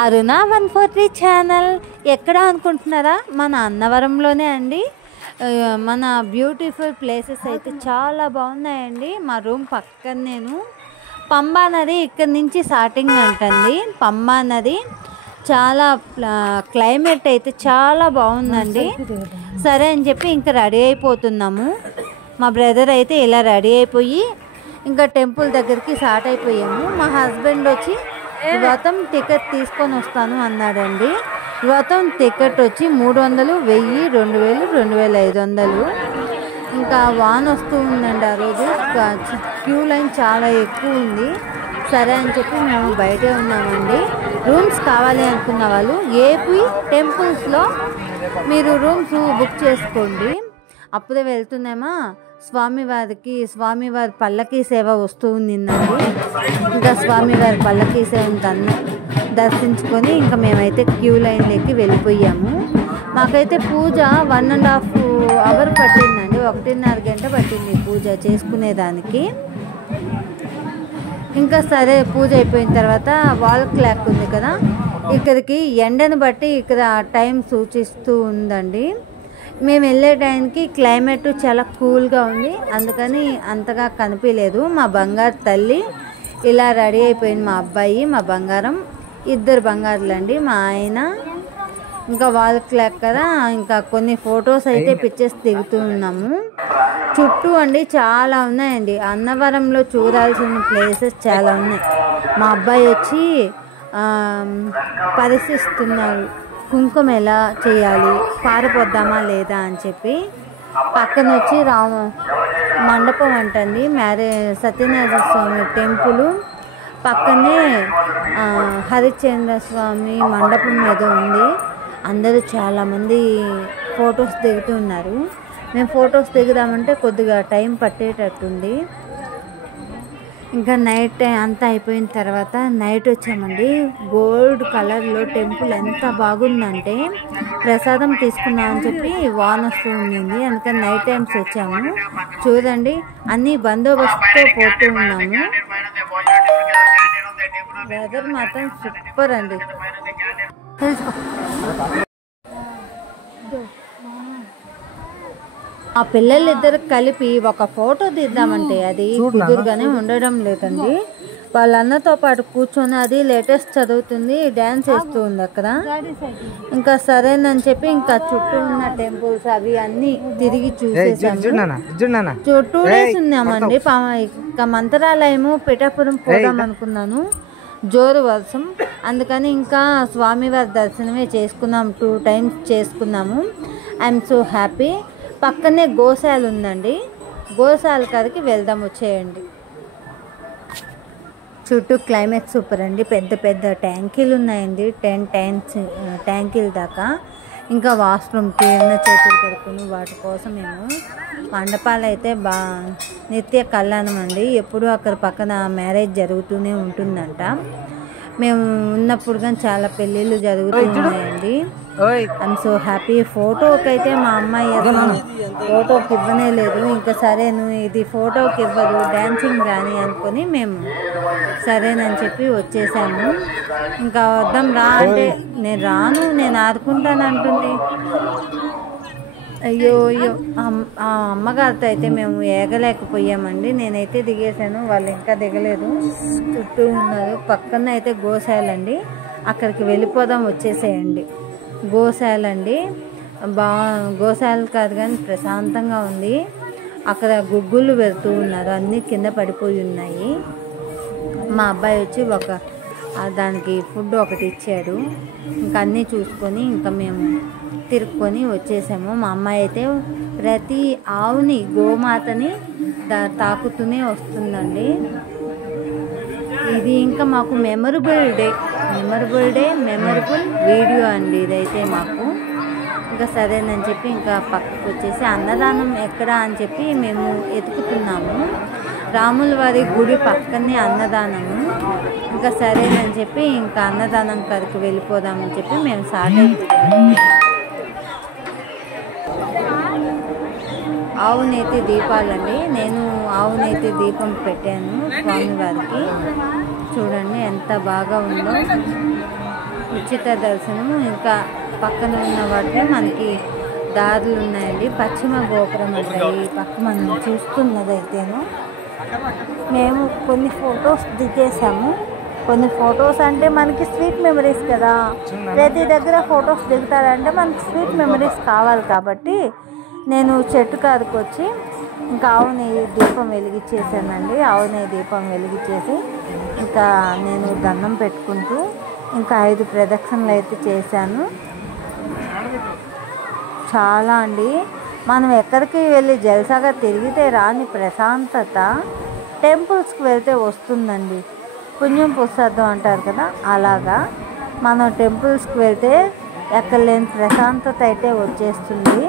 అరుణ 143 channel ఎక్కడ అనుకుంటున్నారా? మన అన్నవరంలోనే అండి. మన బ్యూటిఫుల్ ప్లేసెస్ అయితే చాలా బాగున్నాయండి. మా రూమ్ పక్కన నేను పంబా నది ఇక్కడి నుంచి స్టార్టింగ్ అంటండి. పంబా నది చాలా క్లైమేట్ అయితే చాలా బాగుందండి. సరే అని చెప్పి ఇంకా రెడీ అయిపోతున్నాము. మా బ్రదర్ అయితే ఇలా రెడీ అయిపోయి ఇంకా టెంపుల్ దగ్గరికి స్టార్ట్ అయిపోయాము. మా హస్బెండ్ వచ్చి వ్రతం టికెట్ తీసుకొని వస్తాను అన్నాడండి. వ్రతం టికెట్ వచ్చి 300, 1000, 2000, 2500. ఇంకా వాన్ వస్తూ ఉందండి. ఆ రోజు క్యూ లైన్ చాలా ఎక్కువ ఉంది. సరే అని చెప్పి మేము బయటే ఉన్నామండి. రూమ్స్ కావాలి అనుకున్న వాళ్ళు ఏపీ టెంపుల్స్లో మీరు రూమ్స్ బుక్ చేసుకోండి. అప్పుడే వెళ్తున్నామా స్వామివారి పల్లకీ సేవ వస్తూ ఉండిందండి. ఇంకా స్వామివారి పల్లకీ సేవను దర్శించుకొని ఇంకా మేమైతే క్యూ లైన్లోకి వెళ్ళిపోయాము. మాకైతే పూజ 1.5 అవర్ పట్టిందండి. 1.5 గంట పట్టింది పూజ చేసుకునేదానికి. ఇంకా సరే పూజ అయిపోయిన తర్వాత వాల్ క్లాక్ ఉంది కదా, ఇక్కడికి ఎండను బట్టి ఇక్కడ టైం సూచిస్తూ ఉందండి. మేము వెళ్ళే టైంకి క్లైమేట్ చాలా కూల్గా ఉంది, అందుకని అంతగా కనిపించలేదు. మా బంగారు తల్లి ఇలా రెడీ అయిపోయింది. మా అబ్బాయి, మా బంగారం, 2 బంగారులండి. మా ఆయన ఇంకా వాల్ క్లాక్ కదా, ఇంకా కొన్ని ఫొటోస్ అయితే పిక్చర్స్ దిగుతూ ఉన్నాము. చుట్టూ అండి చాలా ఉన్నాయండి. అన్నవరంలో చూడాల్సిన ప్లేసెస్ చాలా ఉన్నాయి. మా అబ్బాయి వచ్చి పరిశీలిస్తున్నారు, కుంకుమ ఎలా చేయాలి, పారిపోద్దామా లేదా అని చెప్పి. పక్కన వచ్చి మండపం అంటండి, సత్యనారాయణ స్వామి టెంపుల్ పక్కనే హరిశ్చంద్ర స్వామి మండపం మీద ఉంది. అందరూ చాలామంది ఫొటోస్ దిగుతున్నారు. మేము ఫొటోస్ దిగుదామంటే కొద్దిగా టైం పట్టేటట్టుంది. ఇంకా నైట్ అంతా అయిపోయిన తర్వాత నైట్ వచ్చామండి. గోల్డ్ కలర్లో టెంపుల్ ఎంత బాగుందంటే ప్రసాదం తీసుకున్నామని చెప్పి వాన్ వస్తూ ఉండింది, అందుకని నైట్ టైమ్స్ వచ్చాము. చూడండి అన్నీ బందోబస్తుతో పోతూ ఉన్నాము. వెదర్ మాత్రం సూపర్ అండి. ఆ పిల్లలిద్దరు కలిపి ఒక ఫోటో తీద్దామంటే అది కుదురుగానే ఉండడం లేదండి. వాళ్ళ అన్నతో పాటు కూర్చొని అది లేటెస్ట్ చదువుతుంది, డ్యాన్స్ వేస్తూ ఉంది అక్కడ. ఇంకా సరేనని చెప్పి ఇంకా చుట్టూ ఉన్న టెంపుల్స్ అవి అన్ని తిరిగి చూసేసాము. 2 days ఉన్నామండి. ఇంకా మంత్రాలయము పిఠాపురం పోదాం అనుకున్నాను, జోరు వర్షం, అందుకని ఇంకా స్వామివారి దర్శనమే చేసుకున్నాం. 2 times చేసుకున్నాము. I'm so happy. పక్కనే గోశాల ఉందండి, గోశాల కాడికి వెళ్దాం, వచ్చేయండి. చుట్టూ క్లైమేట్ సూపర్ అండి. పెద్ద పెద్ద ట్యాంకీలు ఉన్నాయండి, 10 ట్యాంకీల దాకా. ఇంకా వాష్రూమ్కి ఉన్న చేతులు కడుక్కుని వాటి కోసం మేము మండపాలు అయితే నిత్య కళ్యాణం అండి. ఎప్పుడు అక్కడ పక్కన మ్యారేజ్ జరుగుతూనే ఉంటుందంట. మేము ఉన్నప్పుడు కానీ చాలా పెళ్ళిళ్ళు జరుగుతూ ఉన్నాయండి. I'm so happy. ఫోటోకి అయితే మా అమ్మాయి అసలు ఫోటోకి ఇవ్వనే లేదు. ఇంకా సరేను ఇది ఫోటోకి ఇవ్వదు, డ్యాన్సింగ్ రాని అనుకొని మేము సరేనని చెప్పి వచ్చేసాము. ఇంకా వద్దాం రా అంటే నేను రాను, నేను ఆడుకుంటాను అంటుంది. అయ్యో ఆ అమ్మగారితో అయితే మేము ఏగలేకపోయామండి. నేనైతే దిగేసాను, వాళ్ళు ఇంకా దిగలేదు, చుట్టూ ఉన్నారు. పక్కన అయితే గోశాలండి, అక్కడికి వెళ్ళిపోదాం, వచ్చేసేయండి. గోశాల అండి, గోశాల కాదు కానీ ప్రశాంతంగా ఉంది. అక్కడ గుగ్గులు పెడుతూ ఉన్నారు, అన్నీ కింద పడిపోయి ఉన్నాయి. మా అబ్బాయి వచ్చి దానికి ఫుడ్ ఒకటి ఇచ్చాడు. ఇంకా అన్నీ చూసుకొని ఇంకా మేము తిరుక్కొని వచ్చేసాము. మా అమ్మాయి అయితే ప్రతి ఆవుని, గోమాతని తాకుతూనే వస్తుందండి. ఇది ఇంకా మాకు మెమరబుల్ వీడియో అండి ఇదైతే మాకు. ఇంకా సరేనని చెప్పి ఇంకా పక్కకు వచ్చేసి అన్నదానం ఎక్కడా అని చెప్పి మేము ఎతుకుతున్నాము. రాముల వారి గుడి పక్కనే అన్నదానము. ఇంకా సరేనని చెప్పి ఇంకా అన్నదానం కాడికి వెళ్ళిపోదామని చెప్పి మేము స్టార్ట్ అయిపోయాము. ఆవునేతి దీపాలండి, నేను ఆవునేతి దీపం పెట్టాను స్వామివారికి. చూడండి ఎంత బాగా ఉందో. ఉచిత దర్శనము. ఇంకా పక్కన ఉన్న వాటిలో మనకి దారులు ఉన్నాయండి. పశ్చిమ గోపురం అంటే ఈ పక్క మనం చూస్తున్నదైతేను. మేము కొన్ని ఫొటోస్ దిగేసాము. కొన్ని ఫొటోస్ అంటే మనకి స్వీట్ మెమరీస్ కదా, ప్రతి దగ్గర ఫొటోస్ దిగుతారంటే మనకి స్వీట్ మెమరీస్ కావాలి కాబట్టి నేను చెట్టు కారుకు వచ్చి ఇంకా ఆవు నెయ్యి దీపం వెలిగించేసానండి. ఆవు నెయ్యి దీపం వెలిగించేసి ఇంకా నేను దండం పెట్టుకుంటూ ఇంకా 5 ప్రదక్షిణలు అయితే చేశాను. చాలా అండి, మనం ఎక్కడికి వెళ్ళి జల్సాగా తిరిగితే రాని ప్రశాంతత టెంపుల్స్కి వెళ్తే వస్తుందండి. పుణ్యం పుస్తకం అంటారు కదా, అలాగా మనం టెంపుల్స్కి వెళ్తే ఎక్కడలేని ప్రశాంతత అయితే వచ్చేస్తుంది.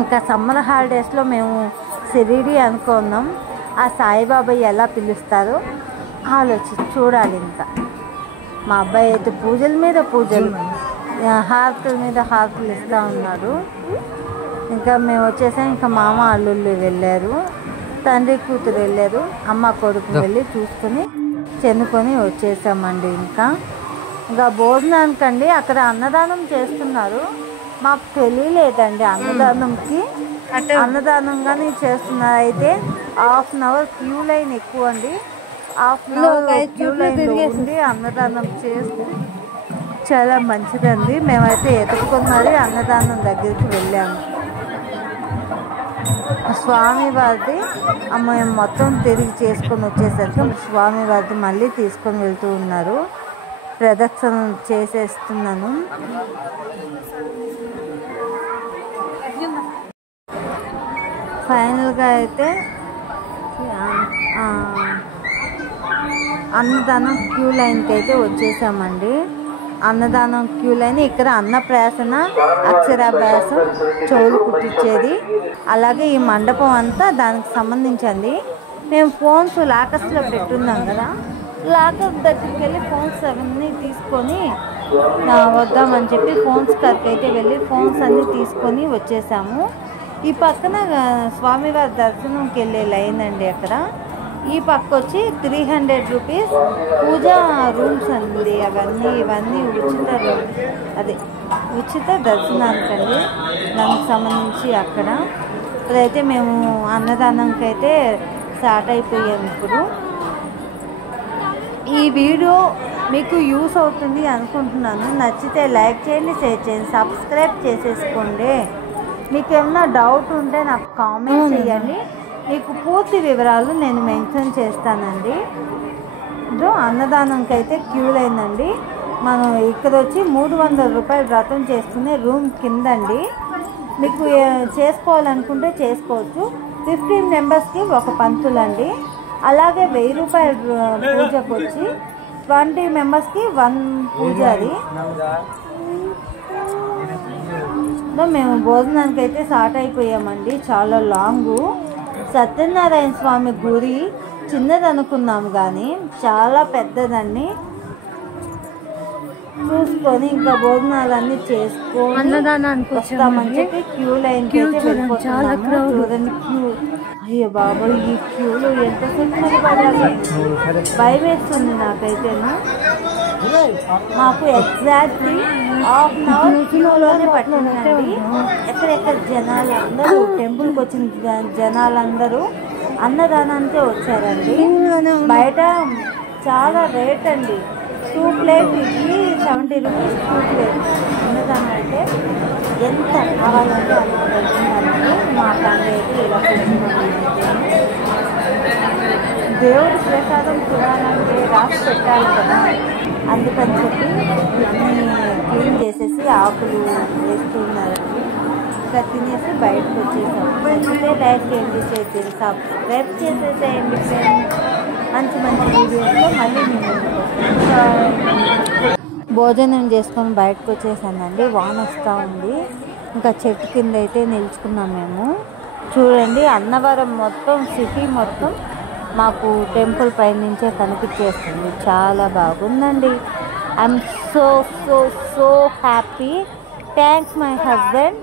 ఇంకా సమ్మర్ హాలిడేస్లో మేము షిరిడి అనుకున్నాం. ఆ సాయిబాబా ఎలా పిలుస్తారో చూడాలి. ఇంకా మా అబ్బాయి అయితే పూజల మీద పూజలు, హారతుల మీద హారతులు ఇస్తూ ఉన్నాడు. ఇంకా మేము వచ్చేసాం. ఇంకా మామ అల్లుళ్ళు వెళ్ళారు, తండ్రి కూతురు వెళ్ళారు, అమ్మ కొడుకు వెళ్ళి చూసుకొని చెన్నుకొని వచ్చేసామండి. ఇంకా భోజనానికండి అక్కడ అన్నదానం చేస్తున్నారు. మాకు తెలియలేదండి అన్నదానంగానే చేస్తున్నారు. అయితే half an hour queue line ఎక్కువ అండి. Half an hour queue line ఉండి అన్నదానం చేస్తే చాలా మంచిదండి. మేమైతే ఎత్తుకున్నది అన్నదానం దగ్గరికి వెళ్ళాము. స్వామివారిది మేము మొత్తం తిరిగి చేసుకొని వచ్చేసరికి స్వామివారిది మళ్ళీ తీసుకొని వెళ్తూ ఉన్నారు. ప్రదక్షిణ చేసేస్తున్నాను. ఫైనల్గా అయితే అన్నదానం క్యూ లైన్కి అయితే వచ్చేసామండి. అన్నదానం క్యూ లైన్ ఇక్కడ అన్నప్రాసన, అక్షరాభ్యాసం, చెవులు కుట్టించేది, అలాగే ఈ మండపం అంతా దానికి సంబంధించింది. మేము ఫోన్స్ లాకర్స్లో పెట్టున్నాం కదా, లాకర్ దగ్గరికి వెళ్ళి ఫోన్స్ అవన్నీ తీసుకొని వద్దామని చెప్పి ఫోన్స్ కరికి అయితే వెళ్ళి ఫోన్స్ అన్నీ తీసుకొని వచ్చేసాము. ఈ పక్కన స్వామివారి దర్శనంకి వెళ్ళే లైన్ అండి. అక్కడ ఈ పక్క వచ్చి 300 రూపీస్ పూజా రూమ్స్ అండి. ఇవన్నీ ఉచిత దర్శనానికండి. దానికి సంబంధించి అక్కడ ఇప్పుడైతే మేము అన్నదానంకి అయితే స్టార్ట్ అయిపోయాము. ఇప్పుడు ఈ వీడియో మీకు యూస్ అవుతుంది అనుకుంటున్నాను. నచ్చితే లైక్ చేయండి, షేర్ చేయండి, సబ్స్క్రైబ్ చేసేసుకోండి. మీకు ఏమన్నా డౌట్ ఉంటే నాకు కామెంట్ చేయండి. మీకు పూర్తి వివరాలు నేను మెన్షన్ చేస్తానండి. అన్నదానంకి అయితే క్యూ అయిందండి. మనం ఇక్కడ వచ్చి 300 రూపాయలు వ్రతం చేసుకునే రూమ్ కిందండి. మీకు చేసుకోవాలనుకుంటే చేసుకోవచ్చు. 15 మెంబర్స్కి ఒక పంతులండి. అలాగే 1000 రూపాయల పూజకు వచ్చి 20 మెంబర్స్కి 1 పూజారి. మేము భోజనానికి అయితే స్టార్ట్ అయిపోయామండి. చాలా లాంగు. సత్యనారాయణ స్వామి గుడి చిన్నది అనుకున్నాము కానీ చాలా పెద్దదండి. చూసుకొని ఇంకా భోజనాలన్నీ చేసుకొని అన్నదానానికి వస్తామని చెప్పి క్యూ లైన్కి అయితే వెళ్ళిపోతున్నాము. చూడండి క్యూ. అయ్యో బాబాయ్, ఈ క్యూలో ఎంతసేపు నిలబడాలి, భయం వేస్తుంది నాకైతేను. మాకు ఎగ్జాక్ట్లీ హాఫ్ అన్ అవర్ క్యూలోనే పట్టిందండి. ఎక్కడెక్కడ జనాలు అందరూ, టెంపుల్కి వచ్చిన జనాలందరూ అన్నదానానికే వచ్చారండి. బయట చాలా రేట్ అండి. 2 ప్లేట్ ఇడ్లీ 70 రూపీస్ 2 ప్లేట్. అన్నదానం అయితే ఎంత కావాలంటే అంత పెడుతున్నారండి. మా ఫ్యామిలీ అయితే ఇలా దేవుడి ప్రసాదం తినాలంటే రాసి పెట్టాలి కదా, అందుకని చెప్పి అన్నీ క్లీన్ చేసేసి ఆకులు వేస్తున్నారండి. ఇంకా తినేసి బయటకు వచ్చేసాం. నచ్చితే లైక్ చేయండి, షేర్ చేయండి, సబ్స్క్రైబ్ చేసేసేయండి ఫ్రెండ్స్. మంచి వీడియోస్లో మళ్ళీ నేను భోజనం చేసుకొని బయటకు వచ్చేసానండి. వాన వస్తూ ఉంది. ఇంకా చెట్టు కింద అయితే నిల్చుకున్నాం మేము. చూడండి, అన్నవరం మొత్తం సిటీ మొత్తం మాకు టెంపుల్ పై నుంచే కనిపించేస్తుంది. చాలా బాగుందండి. I'm so so so happy. Thanks my husband.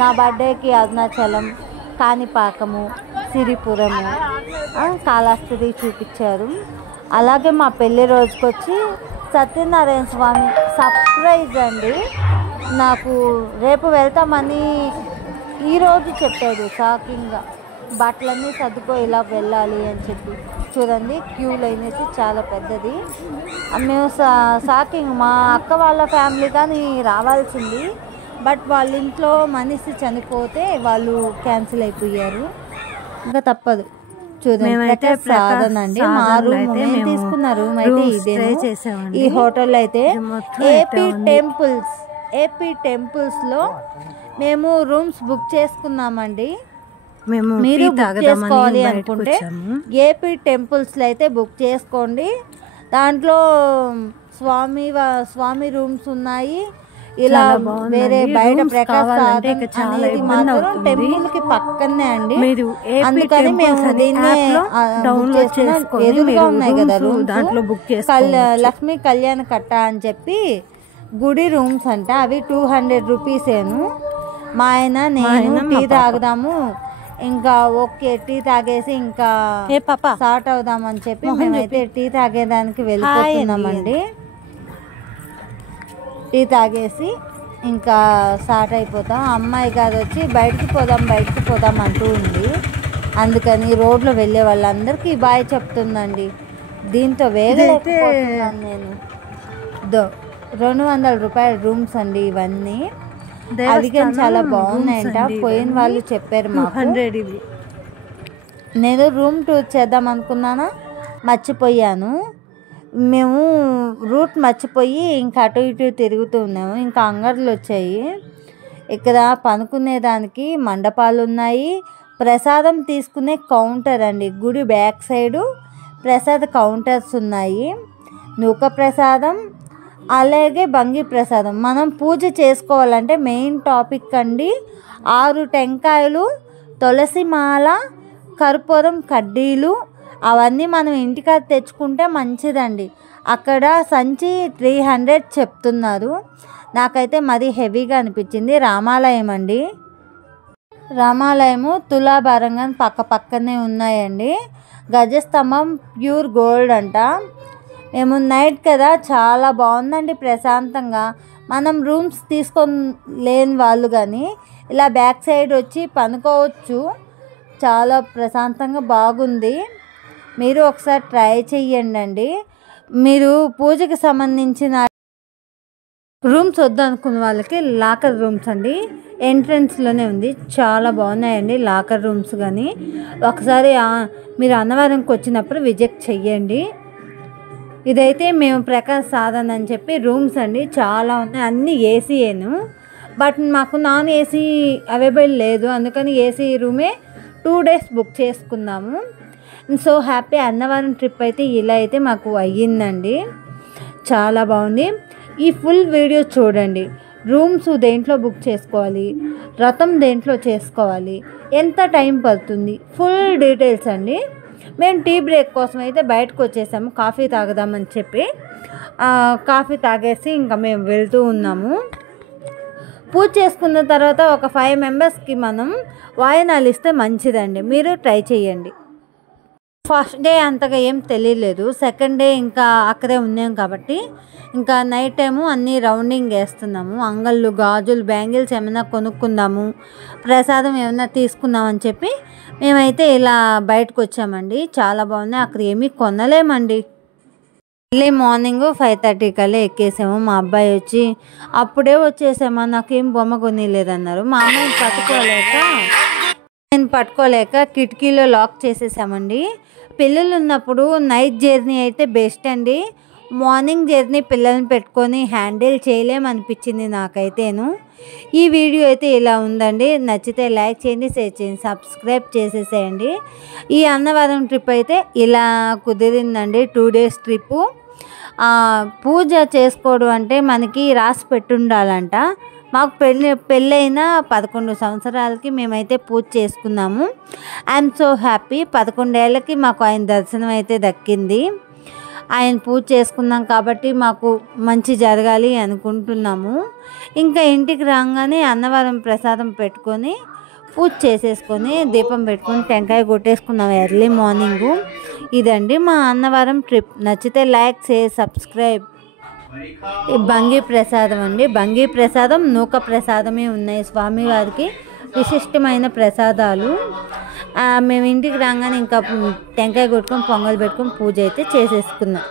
నా బర్త్డేకి అరుణాచలం, కాణిపాకము, సిరిపురము, కాళహస్తి చూపించారు. అలాగే మా పెళ్లి రోజుకి వచ్చి సత్యనారాయణ స్వామి సర్ప్రైజ్ అండి. నాకు రేపు వెళ్తామని ఈరోజు చెప్పాడు షాకింగ్గా. బట్టలన్నీ సర్దుకో ఇలా వెళ్ళాలి అని చెప్పి. చూడండి క్యూ లైన్ అయితే చాలా పెద్దది. మేము షాకింగ్. మా అక్క వాళ్ళ ఫ్యామిలీ కానీ రావాల్సింది, బట్ వాళ్ళ ఇంట్లో మనిషి చనిపోతే వాళ్ళు క్యాన్సిల్ అయిపోయారు. ఇంకా తప్పదు. చూడండి సాధన అండి. మా రూమ్ మేము తీసుకున్న రూమ్ అయితే ఇదే. ఈ హోటల్ అయితే ఏపీ టెంపుల్స్లో మేము రూమ్స్ బుక్ చేసుకున్నామండి. మీరు బుక్ చేసుకోవాలి అనుకుంటే ఏపీ టెంపుల్స్లో అయితే బుక్ చేసుకోండి. దాంట్లో స్వామి రూమ్స్ ఉన్నాయి. ఇలా వేరే బయట ప్రకాశం అనేది మాత్రం టెంపుల్ కి పక్కనే అండి. అందుకని మేము దీన్ని ఎదురుగా ఉన్నాయి కదా రూమ్స్, లక్ష్మీ కళ్యాణ కట్ట అని చెప్పి గుడి రూమ్స్ అంట. అవి 200 రూపీసేను. మా ఆయన నేను టీ తాగుదాము, ఇంకా ఓకే టీ తాగేసి ఇంకా స్టార్ట్ అవుదామని చెప్పి మేమైతే టీ తాగేదానికి వెళ్ళిపోతున్నామండి. టీ తాగేసి ఇంకా స్టార్ట్ అయిపోతాం. అమ్మాయి గారు వచ్చి బయటికి పోదాం అంటూ ఉంది. అందుకని రోడ్లో వెళ్ళే వాళ్ళందరికీ బాయ్ చెప్తుందండి. దీంతో వేగలేకపోతున్నాను నేను. 200 రూపాయల రూమ్స్ అండి ఇవన్నీ. అవి కానీ చాలా బాగున్నాయంట. పోయిన వాళ్ళు చెప్పారు మాకు. నేను రూమ్ టూర్ చేద్దాం అనుకున్నానా, మర్చిపోయాను. మేము రూట్ మర్చిపోయి ఇంకా అటు ఇటు తిరుగుతూ ఉన్నాము. ఇంకా అంగడులు వచ్చాయి. ఇక్కడ పనుకునేదానికి మండపాలు ఉన్నాయి. ప్రసాదం తీసుకునే కౌంటర్ అండి. గుడి బ్యాక్ సైడు ప్రసాద కౌంటర్స్ ఉన్నాయి. నూక ప్రసాదం అలాగే బంగి ప్రసాదం. మనం పూజ చేసుకోవాలంటే మెయిన్ టాపిక్ అండి 6 టెంకాయలు, తులసి మాల, కర్పూరం కడ్డీలు అవన్నీ మనం ఇంటికి తెచ్చుకుంటే మంచిదండి. అక్కడ సంచి 300 చెప్తున్నారు. నాకైతే మరీ హెవీగా అనిపించింది. రామాలయం అండి. రామాలయము తులాభారంగా పక్కనే ఉన్నాయండి. గజస్తంభం ప్యూర్ గోల్డ్ అంట. మేము నైట్ కదా చాలా బాగుందండి ప్రశాంతంగా. మనం రూమ్స్ తీసుకొని లేని వాళ్ళు కానీ ఇలా బ్యాక్ సైడ్ వచ్చి పనుకోవచ్చు. చాలా ప్రశాంతంగా బాగుంది. మీరు ఒకసారి ట్రై చెయ్యండి. మీరు పూజకి సంబంధించిన రూమ్స్ వద్దనుకున్న వాళ్ళకి లాకర్ రూమ్స్ అండి. ఎంట్రన్స్లోనే ఉంది. చాలా బాగున్నాయండి లాకర్ రూమ్స్. కానీ ఒకసారి మీరు అన్నవరంకి వచ్చినప్పుడు విజిట్ చెయ్యండి. ఇదైతే మేము ప్రకాశ్ సాధన్ అని చెప్పి రూమ్స్ అండి. చాలా ఉన్నాయి. అన్నీ ఏసీయేను, బట్ మాకు నాన్ ఏసీ అవైలబుల్ లేదు. అందుకని ఏసీ రూమే 2 డేస్ బుక్ చేసుకున్నాము. So happy. అన్నవరం ట్రిప్ అయితే ఇలా అయితే మాకు అయ్యిందండి. చాలా బాగుంది. ఈ ఫుల్ వీడియో చూడండి. రూమ్స్ దేంట్లో బుక్ చేసుకోవాలి, రథం దేంట్లో చేసుకోవాలి, ఎంత టైం పడుతుంది, ఫుల్ డీటెయిల్స్ అండి. మేము టీ బ్రేక్ కోసం అయితే బయటకు వచ్చేసాము. కాఫీ తాగుదామని చెప్పి కాఫీ తాగేసి ఇంకా మేము వెళ్తూ ఉన్నాము. పూజ చేసుకున్న తర్వాత ఒక 5 మెంబర్స్కి మనం వాయనాలు ఇస్తే మంచిదండి. మీరు ట్రై చేయండి. ఫస్ట్ డే అంతగా ఏం తెలియలేదు. సెకండ్ డే ఇంకా అక్కడే ఉన్నాం కాబట్టి ఇంకా నైట్ టైము అన్నీ రౌండింగ్ వేస్తున్నాము. అంగళ్ళు, గాజులు, బ్యాంగిల్స్ ఏమైనా కొనుక్కుందాము, ప్రసాదం ఏమైనా తీసుకుందామని చెప్పి మేమైతే ఇలా బయటకు వచ్చామండి. చాలా బాగున్నాయి. అక్కడ ఏమీ కొనలేమండి. ఎర్లీ మార్నింగ్ 5:30 కల్లా ఎక్కేసాము. మా అబ్బాయి వచ్చి అప్పుడే వచ్చేసామా, నాకేం బొమ్మ కొనిలేదన్నారు. మా అమ్మాయిని పట్టుకోలేక కిటికీలో లాక్ చేసేసామండి. పిల్లలు ఉన్నప్పుడు నైట్ జర్నీ అయితే బెస్ట్ అండి. మార్నింగ్ జర్నీ పిల్లల్ని పెట్టుకొని హ్యాండిల్ చేయలేమనిపించింది నాకైతేను. ఈ వీడియో అయితే ఇలా ఉందండి. నచ్చితే లైక్ చేయండి, షేర్ చేయండి, సబ్స్క్రైబ్ చేసేసేయండి. ఈ అన్నవరం ట్రిప్ అయితే ఇలా కుదిరిందండి. 2 డేస్ ట్రిప్పు. పూజ చేసుకోవడం అంటే మనకి రాసి పెట్టుండాలంట. మాకు పెళ్ళైన 11 సంవత్సరాలకి మేమైతే పూజ చేసుకున్నాము. I'm so happy. 11 ఏళ్ళకి మాకు ఆయన దర్శనం అయితే దక్కింది. ఆయన పూజ చేసుకున్నాం కాబట్టి మాకు మంచి జరగాలి అనుకుంటున్నాము. ఇంకా ఇంటికి రాగానే అన్నవరం ప్రసాదం పెట్టుకొని పూజ చేసేసుకొని దీపం పెట్టుకొని టెంకాయ కొట్టేసుకున్నాం ఎర్లీ మార్నింగు. ఇదండి మా అన్నవరం ట్రిప్. నచ్చితే లైక్, షేర్, సబ్స్క్రైబ్. ఈ బంగి ప్రసాదం అండి, బంగి ప్రసాదం నూక ప్రసాదమే ఉన్నాయి స్వామివారికి విశిష్టమైన ప్రసాదాలు. మేము ఇంటికి రాగానే ఇంకా టెంకాయ కొట్టుకొని పొంగల్ పెట్టుకొని పూజ అయితే చేసేసుకున్నాం.